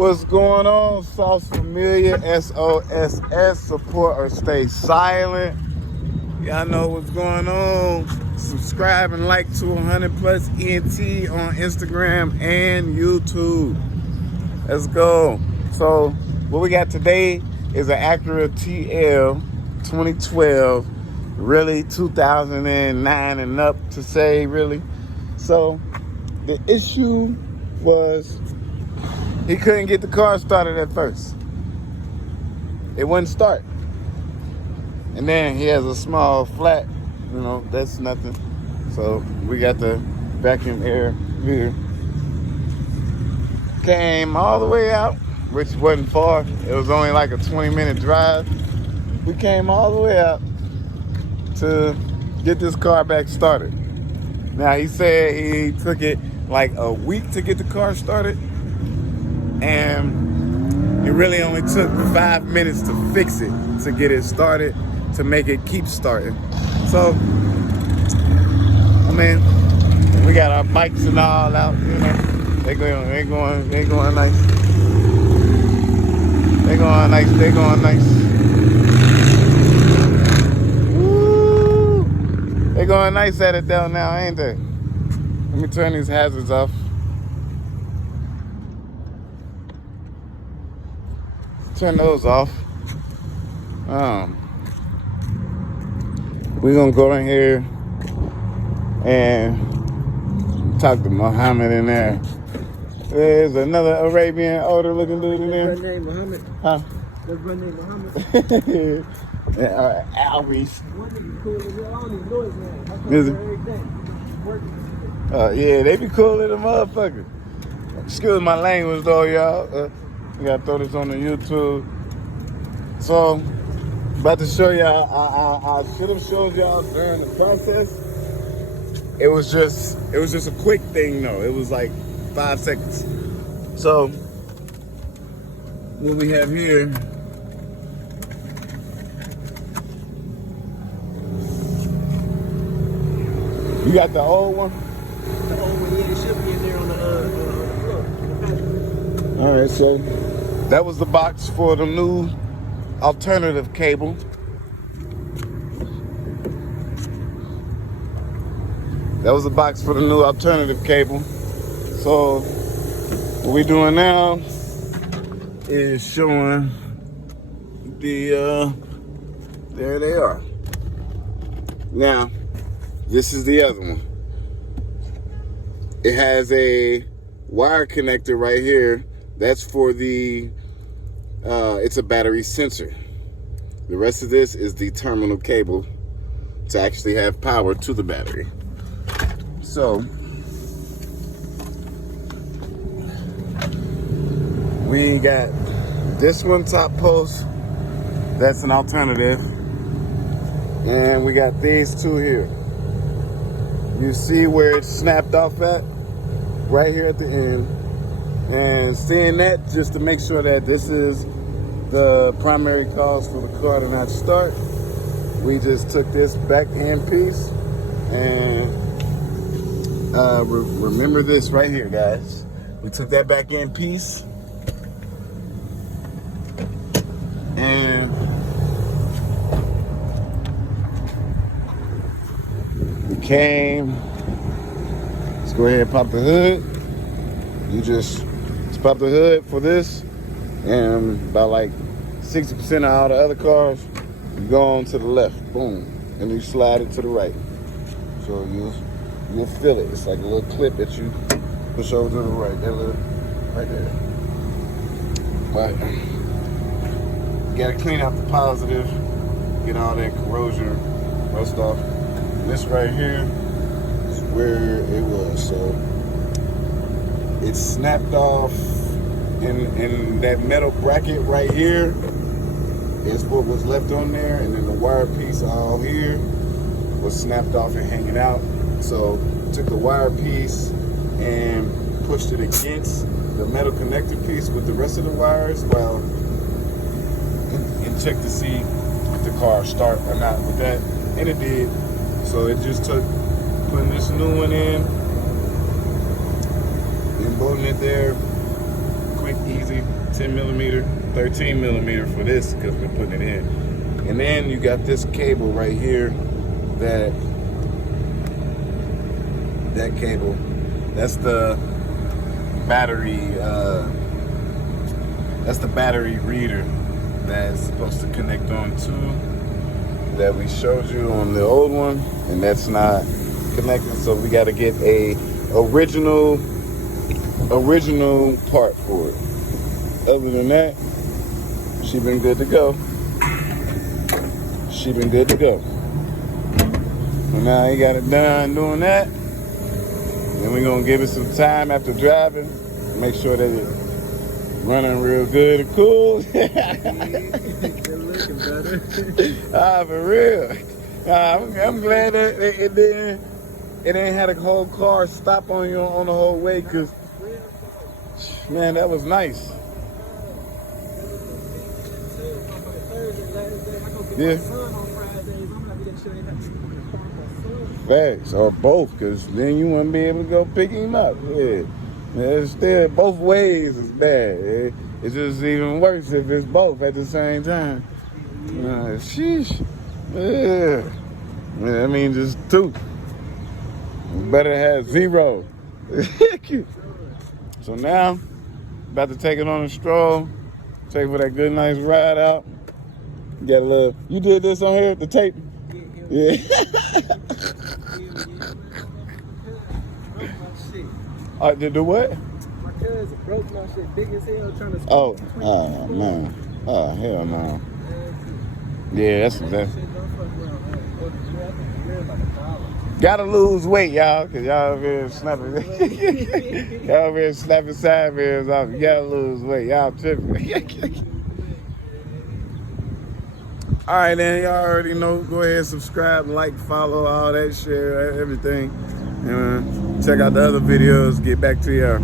What's going on? Sauce Familiar, SOSS, support or stay silent. Y'all know what's going on. Subscribe and like to 100 plus ENT on Instagram and YouTube. Let's go. So what we got today is an Acura TL 2012, really 2009 and up to say, really. So the issue was he couldn't get the car started at first. It wouldn't start. And then he has a small flat, you know, that's nothing. So we got the vacuum air here. Came all the way out, which wasn't far. It was only like a 20-minute drive. We came all the way out to get this car back started. Now he said he took it like a week to get the car started. And it really only took 5 minutes to fix it, to get it started, to make it keep starting. So, I mean, we got our bikes and all out, you know. They going nice. They going nice. Woo! They going nice at it down now, ain't they? Let me turn these hazards off. Turn those off. We're gonna go in here and talk to Muhammad in there. There's another Arabian older looking dude in there. What's name Muhammad? Huh? What's her name Muhammad? Alries. One nigga cool as hell. I don't even know his name. I come Is here it? every day. Working. Yeah, they be cool as a motherfucker. Excuse my language though, y'all. We gotta throw this on the YouTube. So, about to show y'all, I should have showed y'all during the process. It was just a quick thing though. It was like 5 seconds. So, what we have here, you got the old one? The old one, yeah, it should be in there on the floor. All right, so that was the box for the new alternative cable. That was the box for the new alternative cable. So what we're doing now is showing the there they are. Now this is the other one. It has a wire connector right here. That's for the it's a battery sensor. The rest of this is the terminal cable to actually have power to the battery. So we got this one top post, that's an alternative, and we got these two here. You see where it's snapped off at? Right here at the end. And seeing that, just to make sure that this is the primary cause for the car to not start, we just took this back end piece and remember this right here, guys. We took that back end piece and we came. Let's go ahead and pop the hood. You just pop the hood for this, and about like 60% of all the other cars, you go on to the left, boom, and you slide it to the right. So you'll feel it. It's like a little clip that you push over to the right. That little right there. But you gotta clean out the positive, get all that corrosion, rust off. And this right here is where it was. So it snapped off, and that metal bracket right here is what was left on there, and then the wire piece all here was snapped off and hanging out. So took the wire piece and pushed it against the metal connector piece with the rest of the wires, well, and checked to see if the car start or not with that, and it did. So it just took putting this new one in and bolting it there, quick, easy. 10 millimeter, 13 millimeter for this because we're putting it in. And then you got this cable right here that cable, that's the battery reader that's supposed to connect on to that we showed you on the old one, and that's not connected, so we got to get a original part for it. Other than that, she been good to go. And now you got it done doing that. Then we're gonna give it some time after driving, make sure that it's running real good and cool. They're looking better. For real. I'm glad that it didn't have the whole car stop on you on the whole way, because man, that was nice. Yeah. Facts, or both, because then you wouldn't be able to go pick him up. Yeah. It's still both ways is bad. It's just even worse if it's both at the same time. Sheesh. Yeah. That means it's two. Better have zero. So now, about to take it on a stroll. Take for that good nice ride out. Got a little. You did this on here, the tape? Yeah. Did the what? My cousin broke my shit big as hell trying to. Oh man. Oh hell no. Yeah, that's. Gotta lose weight, y'all, cause y'all been snapping. Y'all been snapping side mirrors off. You gotta lose weight. Y'all tripping. All right, then, y'all already know. Go ahead, subscribe, like, follow, all that, share everything. And check out the other videos. Get back to y'all.